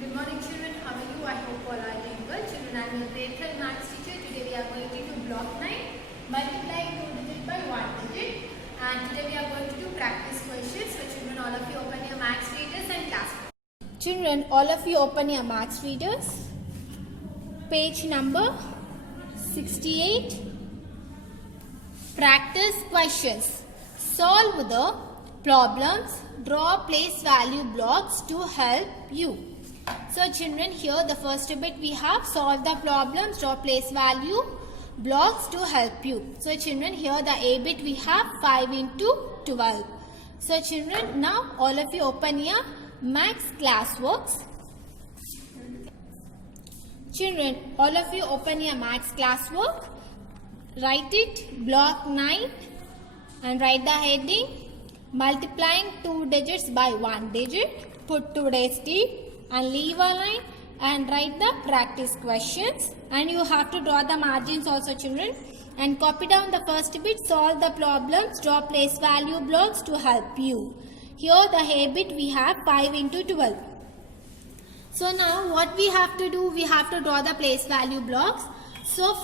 Good morning children, how are you? I hope all are doing well. Children, I am your grade 3 maths teacher. Today we are going to do block 9, multiplying 2 digits by 1 digit. And today we are going to do practice questions. So children, all of you open your maths readers and class. Children, all of you open your maths readers. Page number 68. Practice questions. Solve the problems. Draw place value blocks to help you. So children, here the first bit we have solve the problems, draw place value blocks to help you. So children, here the A bit we have 5 into 12. So children, now all of you open your maths classworks. Children, all of you open your maths classwork. Write it block 9 and write the heading multiplying 2 digits by 1 digit. Put today's date and leave a line and write the practice questions, and you have to draw the margins also children, and copy down the first bit, solve the problems, draw place value blocks to help you. Here the A bit we have 5 into 12. So now what we have to do, we have to draw the place value blocks. So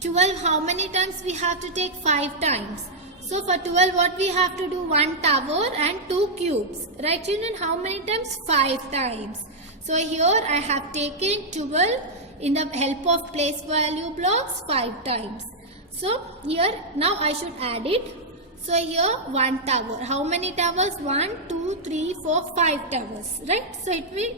12, how many times we have to take? 5 times. So for 12 what we have to do? 1 tower and 2 cubes. Right children, how many times? 5 times. So here I have taken 12 in the help of place value blocks 5 times. So here now I should add it. So here 1 tower. How many towers? 1, 2, 3, 4, 5 towers. Right? So it will be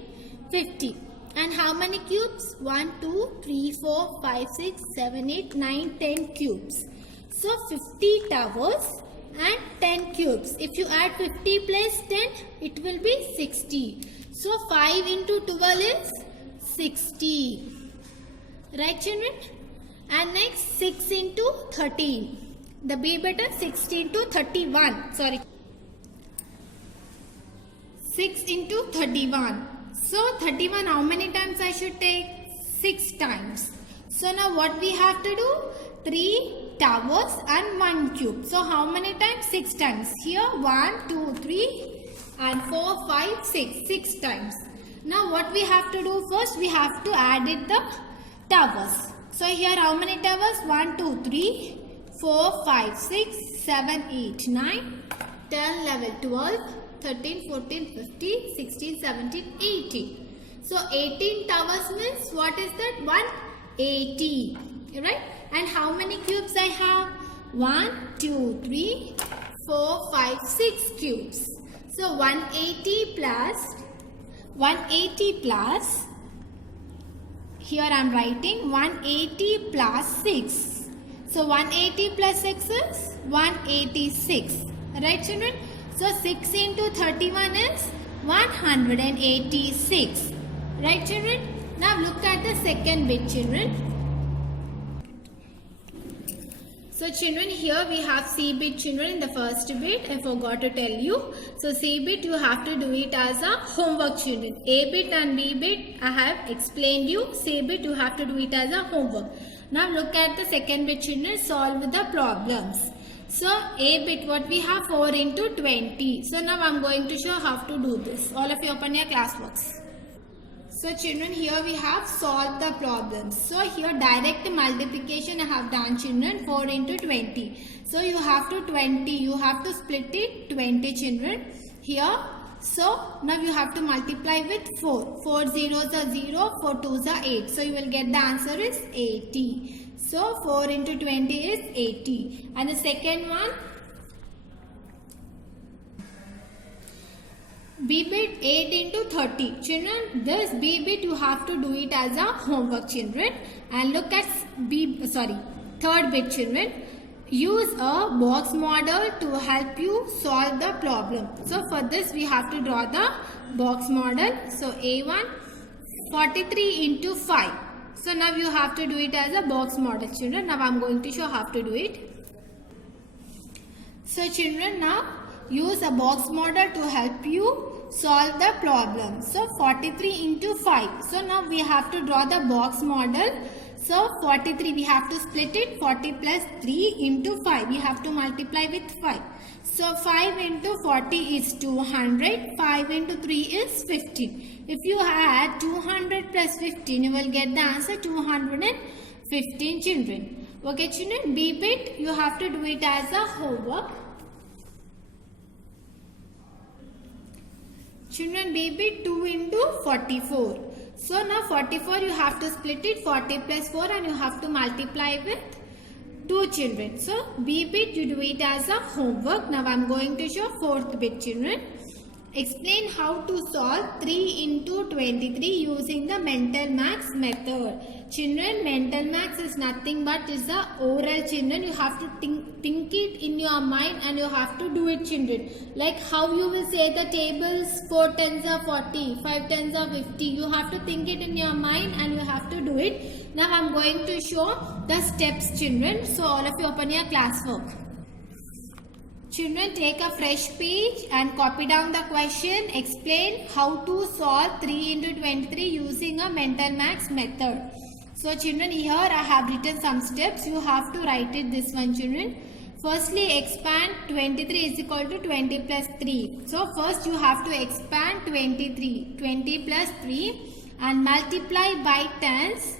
50. And how many cubes? 1, 2, 3, 4, 5, 6, 7, 8, 9, 10 cubes. So 50 towers and 10 cubes. If you add 50 plus 10, it will be 60. So 5 into 12 is 60. Right children? And next 6 into 13. The B beta 6 into 31. Sorry. 6 into 31. So 31 how many times I should take? 6 times. So now what we have to do? 3 towers and 1 cube. So how many times? 6 times. Here 1, 2, 3 and 4, 5, 6. 6 times. Now what we have to do first? We have to add it the towers. So here how many towers? 1, 2, 3, 4, 5, 6, 7, 8, 9, 10, 11, 12, 13, 14, 15, 16, 17, 18. So 18 towers means what is that? 180. Right? And how many cubes I have? 1, 2, 3, 4, 5, 6 cubes. So 180 plus, here I am writing 180 plus 6. So 180 plus 6 is 186. Right children? So 6 into 31 is 186. Right children? Now look at the second bit children. So children, here we have C bit children in the first bit. I forgot to tell you. So C bit you have to do it as a homework children. A bit and B bit I have explained you. C bit you have to do it as a homework. Now look at the second bit children. Solve the problems. So A bit what we have? 4 into 20. So now I am going to show how to do this. All of you open your classworks. So children, here we have solved the problems. So here direct multiplication I have done children, 4 into 20. So you have to split it 20 children here. So now you have to multiply with 4. 4 zeros are 0, 4 twos are 8. So you will get the answer is 80. So 4 into 20 is 80. And the second one, B bit 8 into 30. Children, this B bit you have to do it as a homework children. And look at third bit children. Use a box model to help you solve the problem. So for this we have to draw the box model. So A1 43 into 5. So now you have to do it as a box model children. Now I am going to show how to do it. So children, now use a box model to help you solve the problem. So 43 into 5. So now we have to draw the box model. So 43 we have to split it. 40 plus 3 into 5. We have to multiply with 5. So 5 into 40 is 200. 5 into 3 is 15. If you add 200 plus 15, you will get the answer 215 children. Okay children, B bit you have to do it as a homework. Children, B bit 2 into 44. So now 44 you have to split it. 40 plus 4 and you have to multiply with 2 children. So B bit you do it as a homework. Now I am going to show 4th bit children. Explain how to solve 3 into 23 using the mental maths method. Children, mental maths is nothing but is a oral children. You have to think it in your mind and you have to do it children. Like how you will say the tables 4 tens are 40, 5 tens are 50. You have to think it in your mind and you have to do it. Now I am going to show the steps children. So all of you open your classwork. Children, take a fresh page and copy down the question. Explain how to solve 3 into 23 using a mental maths method. So children, here I have written some steps. You have to write it this one children. Firstly, expand 23 is equal to 20 plus 3. So first you have to expand 23. 20 plus 3 and multiply by tens.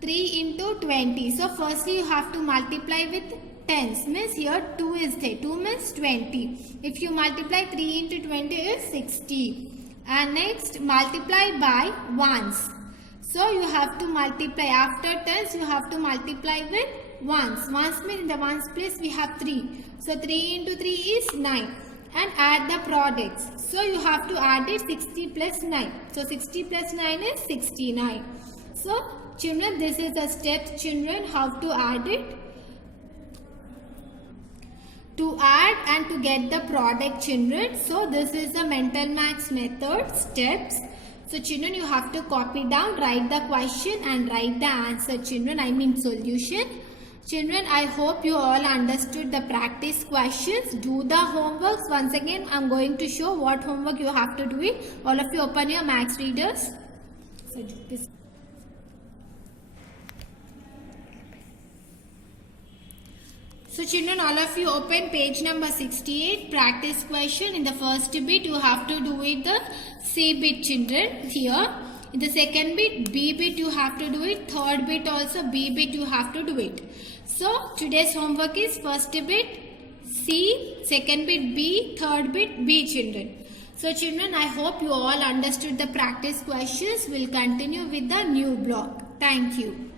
3 into 20. So firstly you have to multiply with tens, means here 2 is there. 2 means 20. If you multiply 3 into 20 is 60. And next multiply by ones. So you have to multiply after tens, you have to multiply with ones. Ones means in the ones place we have 3. So 3 into 3 is 9. And add the products. So you have to add it 60 plus 9. So 60 plus 9 is 69. So children, this is the step children how to add it. To add and to get the product children. So this is the mental maths method steps. So children, you have to copy down, write the question and write the answer children, I mean solution. Children, I hope you all understood the practice questions. Do the homeworks. Once again, I am going to show what homework you have to do it. All of you open your maths readers. So this. So children, all of you open page number 68, practice question. In the first bit, you have to do it the C bit children here. In the second bit, B bit you have to do it. Third bit also, B bit you have to do it. So today's homework is first bit C, second bit B, third bit B children. So children, I hope you all understood the practice questions. We'll continue with the new block. Thank you.